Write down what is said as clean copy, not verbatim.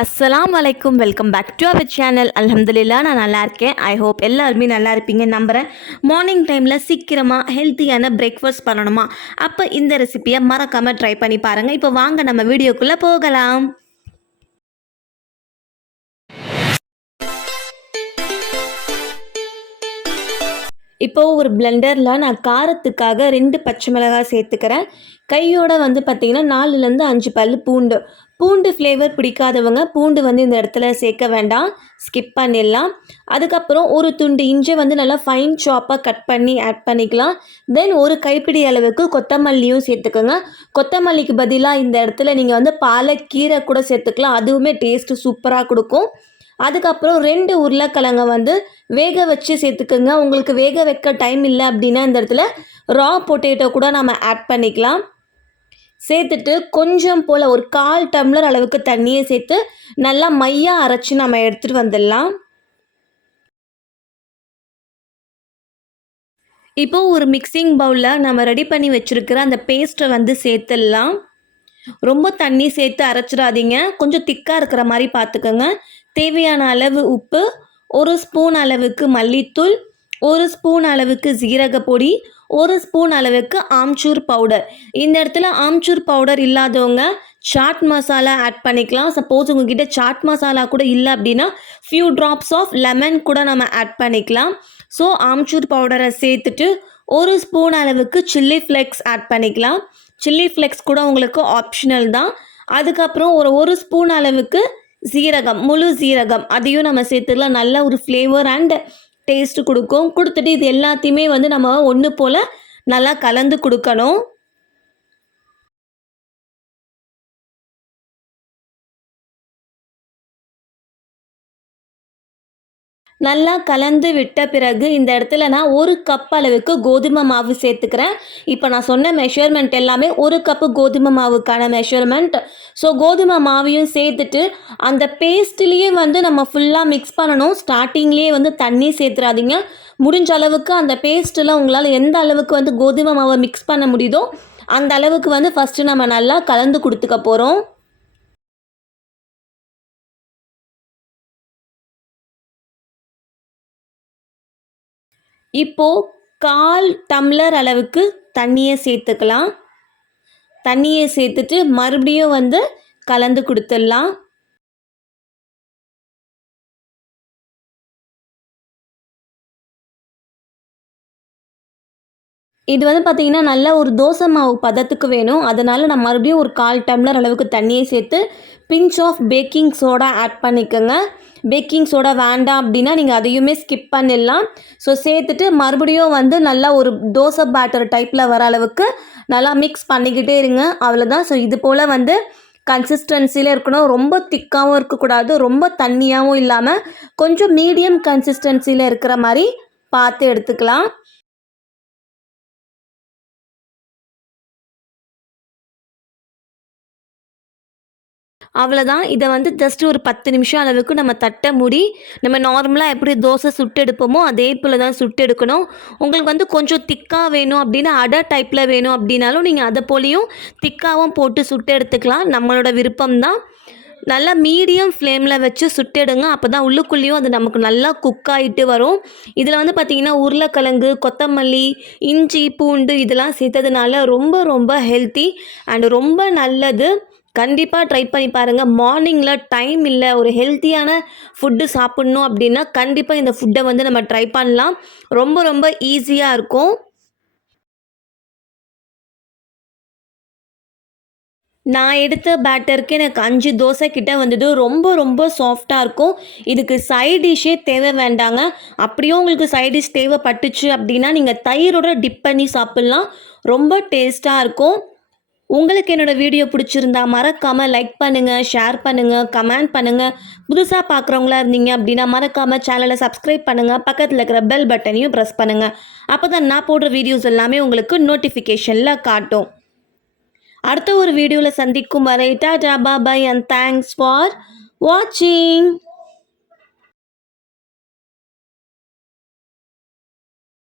அஸ்ஸலாம் வலைக்கும். Welcome back to our channel. அல்ஹம்துலில்லா நான் நல்லா இருக்கேன். ஐ ஹோப் எல்லாருமே நல்லா இருப்பீங்கன்னு நம்புகிறேன். மார்னிங் டைமில் சீக்கிரமாக ஹெல்த்தியான பிரேக்ஃபாஸ்ட் பண்ணணுமா? அப்போ இந்த ரெசிபியை மறக்காமல் ட்ரை பண்ணி பாருங்கள். இப்போ வாங்க நம்ம வீடியோக்குள்ளே போகலாம். இப்போது ஒரு பிளெண்டரில் நான் காரத்துக்காக 2 பச்சை மிளகாய் சேர்த்துக்கிறேன். கையோடு பார்த்திங்கன்னா 4லேருந்து 5 பல் பூண்டு ஃப்ளேவர் பிடிக்காதவங்க பூண்டு இந்த இடத்துல சேர்க்க வேண்டாம், ஸ்கிப் பண்ணிடலாம். அதுக்கப்புறம் ஒரு துண்டு இஞ்சி நல்லா ஃபைன் சாப்பாக கட் பண்ணி ஆட் பண்ணிக்கலாம். தென் ஒரு கைப்பிடி அளவுக்கு கொத்தமல்லியும் சேர்த்துக்கோங்க. கொத்தமல்லிக்கு பதிலாக இந்த இடத்துல நீங்கள் பாலக்கீரை கூட சேர்த்துக்கலாம், அதுவுமே டேஸ்ட்டு சூப்பராக கொடுக்கும். அதுக்கப்புறம் 2 உருளைக்கிழங்கை வேக வச்சு சேர்த்துக்கோங்க. உங்களுக்கு வேக வைக்க டைம் இல்லை அப்படின்னா இந்த இடத்துல ரா பொட்டேட்டோ கூட நம்ம ஆட் பண்ணிக்கலாம். சேர்த்துட்டு கொஞ்சம் போல் ஒரு 1/4 டம்ளர் அளவுக்கு தண்ணியை சேர்த்து நல்லா மையாக அரைச்சி நம்ம எடுத்துகிட்டு வந்துடலாம். இப்போது ஒரு மிக்சிங் பவுலில் நம்ம ரெடி பண்ணி வச்சுருக்கிற அந்த பேஸ்ட்டை சேர்த்துடலாம். ரொம்ப தண்ணி சேர்த்து அரைச்சிடாதீங்க, கொஞ்சம் திக்காக இருக்கிற மாதிரி பார்த்துக்கோங்க. தேவையான அளவு உப்பு, 1 ஸ்பூன் அளவுக்கு மல்லித்தூள், 1 ஸ்பூன் அளவுக்கு ஜீரக பொடி, 1 ஸ்பூன் அளவுக்கு ஆம்ச்சூர் பவுடர். இந்த இடத்துல ஆம்ச்சூர் பவுடர் இல்லாதவங்க சாட் மசாலா ஆட் பண்ணிக்கலாம். சப்போஸ் உங்ககிட்ட சாட் மசாலா கூட இல்லை அப்படின்னா ஃபியூ ட்ராப்ஸ் ஆஃப் லெமன் கூட நம்ம ஆட் பண்ணிக்கலாம். ஸோ ஆம்ச்சூர் பவுடரை சேர்த்துட்டு 1 ஸ்பூன் அளவுக்கு சில்லி ஃப்ளேக்ஸ் ஆட் பண்ணிக்கலாம். சில்லி ஃப்ளேக்ஸ் கூட உங்களுக்கு ஆப்ஷனல் தான். அதுக்கப்புறம் ஒரு ஸ்பூன் அளவுக்கு சீரகம், முழு சீரகம், அதையும் நம்ம சேர்த்துக்கலாம். நல்ல ஒரு ஃப்ளேவர் அண்ட் டேஸ்ட்டு கொடுத்துட்டு இது எல்லாத்தையுமே நம்ம ஒன்று போல் நல்லா கலந்து கொடுக்கணும். நல்லா கலந்து விட்ட பிறகு இந்த இடத்துல நான் 1 கப் அளவுக்கு கோதுமை மாவு சேர்த்துக்கிறேன். இப்போ நான் சொன்ன மெஷர்மெண்ட் எல்லாமே 1 கப்பு கோதுமை மாவுக்கான மெஷர்மெண்ட். ஸோ கோதுமை மாவையும் சேர்த்துட்டு அந்த பேஸ்ட்லேயே நம்ம ஃபுல்லாக மிக்ஸ் பண்ணணும். ஸ்டார்டிங்லேயே தண்ணி சேர்த்துறாதீங்க. முடிஞ்ச அளவுக்கு அந்த பேஸ்ட்டில் உங்களால் எந்த அளவுக்கு கோதுமை மாவை மிக்ஸ் பண்ண முடியுதோ அந்த அளவுக்கு ஃபஸ்ட்டு நம்ம நல்லா கலந்து கொடுத்துக்க போகிறோம். இப்போது 1/4 டம்ளர் அளவுக்கு தண்ணியை சேர்த்துக்கலாம். தண்ணியை சேர்த்துட்டு மறுபடியும் கலந்து கொடுத்துடலாம். இது பார்த்திங்கன்னா நல்ல ஒரு தோசை மாவு பதத்துக்கு வேணும். அதனால் நான் மறுபடியும் ஒரு 1/4 டம்ளர் அளவுக்கு தண்ணியை சேர்த்து pinch of baking soda add பண்ணிக்கோங்க. பேக்கிங் சோடா வேண்டாம் அப்படின்னா நீங்கள் அதையுமே ஸ்கிப் பண்ணிடலாம். ஸோ சேர்த்துட்டு மறுபடியும் நல்லா ஒரு தோசை பேட்டர் டைப்பில் வர அளவுக்கு நல்லா மிக்ஸ் பண்ணிக்கிட்டே இருங்க. அவ்வளோதான். ஸோ இது போல் கன்சிஸ்டன்சியில் இருக்கணும். ரொம்ப திக்காகவும் இருக்கக்கூடாது, ரொம்ப தண்ணியாகவும் இல்லாமல் கொஞ்சம் மீடியம் கன்சிஸ்டன்சியில் இருக்கிற மாதிரி பார்த்து எடுத்துக்கலாம். அவ்வளோதான். இதை ஜஸ்ட் ஒரு 10 நிமிஷம் அளவுக்கு நம்ம தட்டை மூடி நம்ம நார்மலாக எப்படி தோசை சுட்டு எடுப்போமோ அதே போல் தான் சுட்டு எடுக்கணும். உங்களுக்கு கொஞ்சம் திக்காக வேணும் அப்படின்னா அடை டைப்பில் வேணும் அப்படின்னாலும் நீங்கள் அதை போலையும் திக்காகவும் போட்டு சுட்டு எடுத்துக்கலாம். நம்மளோட விருப்பம்தான். நல்லா மீடியம் ஃப்ளேமில் வச்சு சுட்டெடுங்க. அப்போ தான் உள்ளுக்குள்ளேயும் அது நமக்கு நல்லா குக் ஆகிட்டு வரும். இதில் பார்த்திங்கன்னா உருளைக்கிழங்கு, கொத்தமல்லி, இஞ்சி, பூண்டு இதெல்லாம் சேர்த்ததுனால ரொம்ப ரொம்ப ஹெல்த்தி அண்ட் ரொம்ப நல்லது. கண்டிப்பாக ட்ரை பண்ணி பாருங்கள். மார்னிங்கில் டைம் இல்லை, ஒரு ஹெல்த்தியான ஃபுட்டு சாப்பிட்ணும் அப்படின்னா கண்டிப்பாக இந்த ஃபுட்டை நம்ம ட்ரை பண்ணலாம். ரொம்ப ரொம்ப ஈஸியாக இருக்கும். நான் எடுத்த பேட்டருக்கு எனக்கு 5 தோசை கிட்ட ரொம்ப ரொம்ப சாஃப்டாக இருக்கும். இதுக்கு சைட் டிஷ்ஷே தேவை வேண்டாங்க. அப்படியும் உங்களுக்கு சைட் டிஷ் தேவைப்பட்டுச்சு அப்படின்னா நீங்கள் தயிரோட டிப் பண்ணி சாப்பிட்லாம். ரொம்ப டேஸ்ட்டாக இருக்கும். உங்களுக்கு என்னோடய வீடியோ பிடிச்சிருந்தா மறக்காமல் லைக் பண்ணுங்கள், ஷேர் பண்ணுங்கள், கமெண்ட் பண்ணுங்கள். புதுசாக பார்க்குறவங்களா இருந்தீங்க அப்படின்னா மறக்காமல் சேனலை சப்ஸ்கிரைப் பண்ணுங்கள். பக்கத்தில் இருக்கிற பெல் பட்டனையும் ப்ரெஸ் பண்ணுங்கள். அப்போ தான் நான் போடுற வீடியோஸ் எல்லாமே உங்களுக்கு நோட்டிஃபிகேஷனில் காட்டும். அடுத்த ஒரு வீடியோவில் சந்திக்கும் வரை டாடா பாய் அண்ட் தேங்க்ஸ் ஃபார் வாட்சிங்.